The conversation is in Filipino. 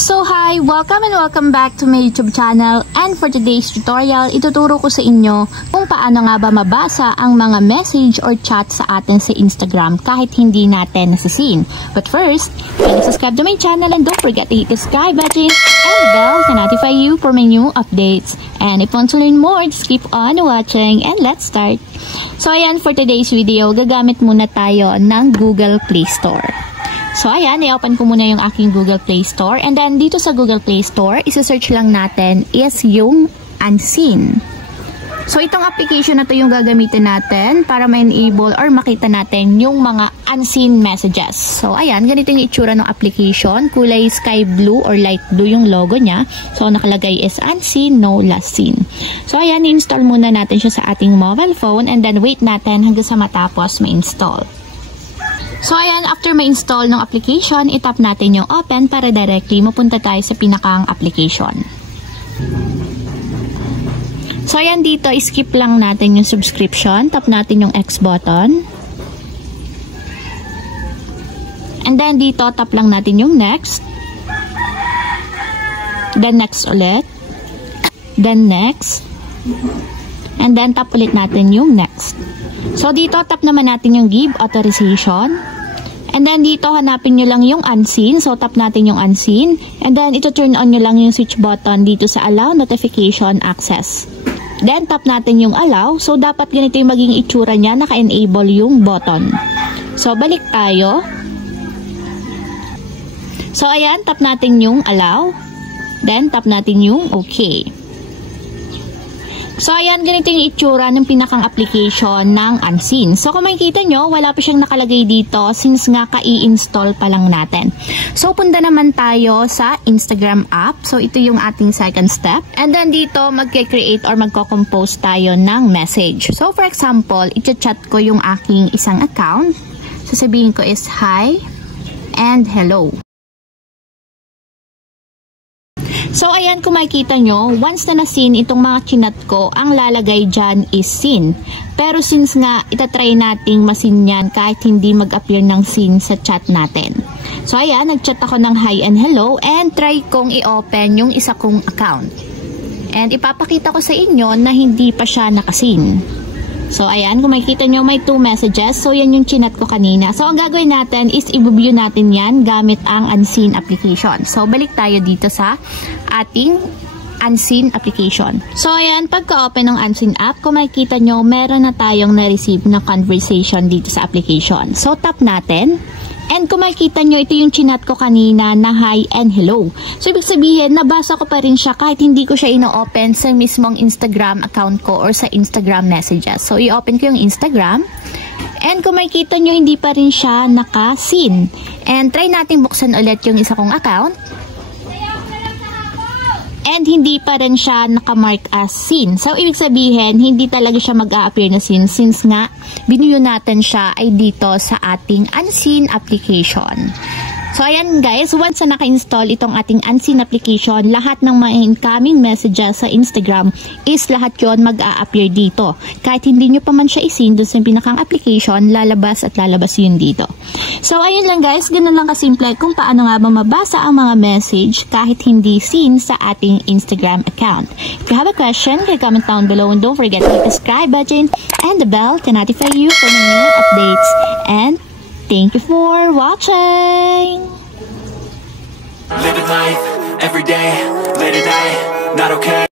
So hi! Welcome and welcome back to my YouTube channel, and for today's tutorial, ituturo ko sa inyo kung paano nga ba mabasa ang mga message or chat sa atin sa Instagram kahit hindi natin nasisin. But first, please subscribe to my channel and don't forget to hit the subscribe button and the bell to notify you for my new updates. And if you want to learn more, just keep on watching and let's start! So ayan, for today's video, gagamit muna tayo ng Google Play Store. So ayan, i-open ko muna yung aking Google Play Store. And then dito sa Google Play Store, isa-search lang natin is yung Unseen. So itong application na to yung gagamitin natin para ma-enable or makita natin yung mga unseen messages. So ayan, ganito yung itsura ng application. Kulay sky blue or light blue yung logo niya. So nakalagay is unseen, no last seen. So ayan, i-install muna natin siya sa ating mobile phone and then wait natin hanggang sa matapos ma-install. So ayan, after ma-install ng application, itap natin yung open para directly mapunta tayo sa pinakang application. So ayan, dito skip lang natin yung subscription, tap natin yung X button. And then dito tap lang natin yung next. Then next ulit. Then next. And then tap ulit natin yung next. So dito tap naman natin yung give authorization. And then dito hanapin nyo lang yung unseen. So tap natin yung unseen. And then ito turn on nyo lang yung switch button dito sa allow notification access. Then tap natin yung allow. So dapat ganito yung maging itsura niya, naka-enable yung button. So balik tayo. So ayan, tap natin yung allow. Then tap natin yung okay. So ayan, ganito yung itsura ng pinakang application ng Unseen. So kung makikita nyo, wala pa siyang nakalagay dito since nga ka-i-install pa lang natin. So punta naman tayo sa Instagram app. So ito yung ating second step. And then dito magke-create or magko-compose tayo ng message. So for example, i-chat ko yung aking isang account. Sasabihin ko is hi and hello. So ayan, kung makikita nyo, once na na-seen itong mga chinat ko, ang lalagay dyan is seen. Pero since nga itatry nating masin yan kahit hindi mag-appear ng seen sa chat natin. So ayan, nag-chat ako ng hi and hello and try kong i-open yung isa kong account. And ipapakita ko sa inyo na hindi pa siya nakasin. So ayan, kung makikita nyo may 2 messages. So yan yung chinat ko kanina. So ang gagawin natin is i-view natin yan gamit ang Unseen application. So balik tayo dito sa ating Unseen application. So ayan, pagka-open ng Unseen app, kung makikita nyo, meron na tayong na-receive na conversation dito sa application. So tap natin. And kung makikita nyo, ito yung chinat ko kanina na hi and hello. So, ibig sabihin, nabasa ko pa rin siya kahit hindi ko siya ino-open sa mismong Instagram account ko or sa Instagram messages. So, i-open ko yung Instagram. And kung makikita nyo, hindi pa rin siya naka-seen. And try natin buksan ulit yung isa kong account. And hindi pa rin siya nakamark as seen. So, ibig sabihin, hindi talaga siya mag-a-appear na seen since nga, binuyo natin siya ay dito sa ating Unseen application. So, ayan guys, once na naka-install itong ating Unseen application, lahat ng mga incoming messages sa Instagram is lahat yon mag-a-appear dito. Kahit hindi nyo pa man siya isin doon sa pinakang application, lalabas at lalabas yun dito. So, ayun lang guys, ganun lang kasimple kung paano nga ba mabasa ang mga message kahit hindi seen sa ating Instagram account. If you have a question, comment down below and don't forget to hit the subscribe button and the bell to notify you for my new updates. And thank you for watching! Living life, every day, late at night, not okay.